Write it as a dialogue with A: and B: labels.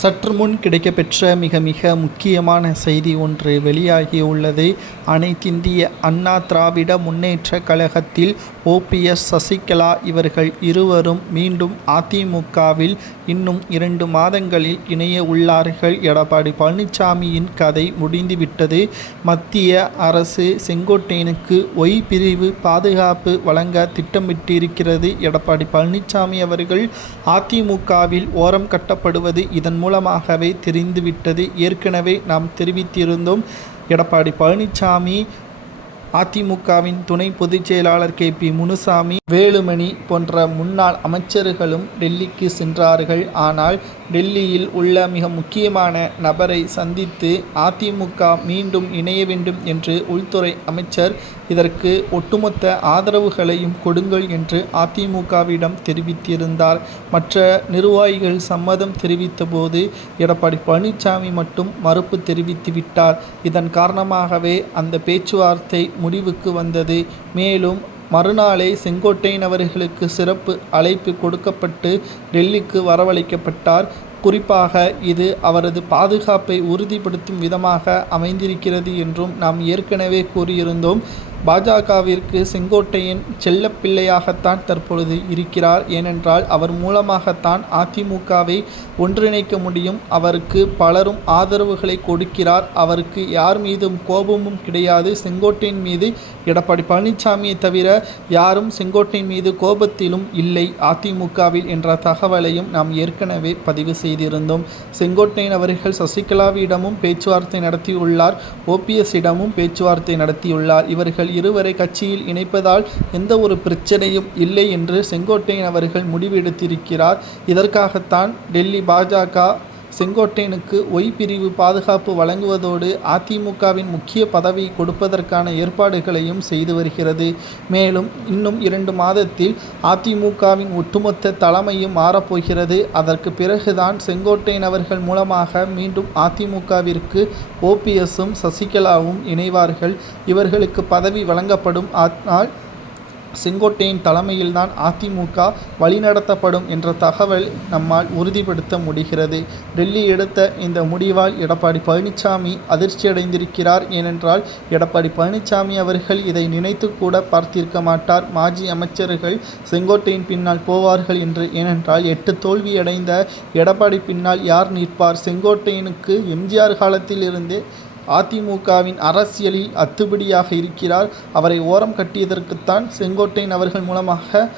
A: சற்று முன் கிடைக்கப்பெற்ற மிக மிக முக்கியமான செய்தி ஒன்று வெளியாகியுள்ளது. அனைத்திந்திய அண்ணா திராவிட முன்னேற்றக் கழகத்தில் ஓபிஎஸ் சசிகலா இவர்கள் இருவரும் மீண்டும் அதிமுகவில் இன்னும் இரண்டு மாதங்களில் இணைய உள்ளார்கள் எடப்பாடி பழனிசாமியின் கதை முடிந்துவிட்டது. மத்திய அரசு செங்கோட்டையனுக்கு ஒய் பிரிவு பாதுகாப்பு வழங்க திட்டமிட்டிருக்கிறது எடப்பாடி பழனிசாமி அவர்கள். அதிமுகவில் ஓரம் கட்டப்படுவது இதன் மூலமாகவே தெரிந்துவிட்டது. ஏற்கனவே நாம் தெரிவித்திருந்தோம். எடப்பாடி பழனிசாமி அதிமுகவின் துணை பொதுச் செயலாளர் கே. பி. முனுசாமி வேலுமணி போன்ற முன்னாள் அமைச்சர்களும் டெல்லிக்கு சென்றார்கள். ஆனால் டெல்லியில் உள்ள மிக முக்கியமான நபரை சந்தித்து அதிமுக மீண்டும் இணைய வேண்டும் என்று உள்துறை அமைச்சர் இதற்கு ஒட்டுமொத்த ஆதரவுகளையும் கொடுங்கள் என்று அதிமுகவிடம் தெரிவித்திருந்தார். மற்ற நிர்வாகிகள் சம்மதம் தெரிவித்தபோது எடப்பாடி பழனிசாமி மட்டும் மறுப்பு தெரிவித்துவிட்டார் இதன் காரணமாகவே அந்த பேச்சுவார்த்தை முடிவுக்கு வந்தது. மேலும் மறுநாளே செங்கோட்டையன் அவர்களுக்கு சிறப்பு அழைப்பு கொடுக்கப்பட்டு டெல்லிக்கு வரவழைக்கப்பட்டார். குறிப்பாக இது அவரது பாதுகாப்பை உறுதிப்படுத்தும் விதமாக அமைந்திருக்கிறது என்றும் நாம் ஏற்கனவே கூறியிருந்தோம். பாஜகவிற்கு செங்கோட்டையன் செல்லப்பிள்ளையாகத்தான் தற்பொழுது இருக்கிறார். ஏனென்றால் அவர் மூலமாகத்தான் அதிமுகவை ஒன்றிணைக்க முடியும். அவருக்கு பலரும் ஆதரவுகளை கொடுக்கிறார். அவருக்கு யார் மீதும் கோபமும் கிடையாது. செங்கோட்டையின் மீது எடப்பாடி பழனிசாமியை தவிர யாரும் செங்கோட்டையின் மீது கோபத்திலும் இல்லை. அதிமுகவில் என்ற தகவலையும் நாம் ஏற்கனவே பதிவு செய்திருந்தோம். செங்கோட்டையன் அவர்கள் சசிகலாவிடமும் பேச்சுவார்த்தை நடத்தியுள்ளார். ஓபிஎஸ்ஸிடமும் பேச்சுவார்த்தை நடத்தியுள்ளார். இவர்கள் இருவரை கட்சியில் இணைப்பதால் எந்த ஒரு பிரச்சனையும் இல்லை என்று செங்கோட்டையன் அவர்கள் முடிவெடுத்திருக்கிறார். இதற்காகத்தான் டெல்லி பாஜக செங்கோட்டையனுக்கு ஒய் பிரிவு பாதுகாப்பு வழங்குவதோடு அதிமுகவின் முக்கிய பதவி கொடுப்பதற்கான ஏற்பாடுகளையும் செய்து வருகிறது. மேலும் இன்னும் இரண்டு மாதத்தில் அதிமுகவின் ஒட்டுமொத்த தலைமையும் மாறப்போகிறது. அதற்கு பிறகுதான் செங்கோட்டையன் அவர்கள் மூலமாக மீண்டும் அதிமுகவிற்கு ஓபிஎஸும் சசிகலாவும் இணைவார்கள். இவர்களுக்கு பதவி வழங்கப்படும். ஆனால் செங்கோட்டையின் தலைமையில்தான் அதிமுக வழிநடத்தப்படும் என்ற தகவல் நம்மால் உறுதிப்படுத்த முடிகிறது. டெல்லி எடுத்த இந்த முடிவால் எடப்பாடி பழனிசாமி அதிர்ச்சியடைந்திருக்கிறார். ஏனென்றால் எடப்பாடி பழனிசாமி அவர்கள் இதை நினைத்து கூட பார்த்திருக்க மாட்டார். மாஜி அமைச்சர்கள் செங்கோட்டையின் பின்னால் போவார்கள் என்று. ஏனென்றால் எட்டு தோல்வியடைந்த எடப்பாடி பின்னால் யார் நிற்பார்? செங்கோட்டையனுக்கு எம்ஜிஆர் காலத்தில் இருந்தே அதிமுகவின் அரசியலில் அத்துபடியாக இருக்கிறார். அவரை ஓரம் கட்டியதற்குத்தான் செங்கோட்டையன் அவர்கள் மூலமாக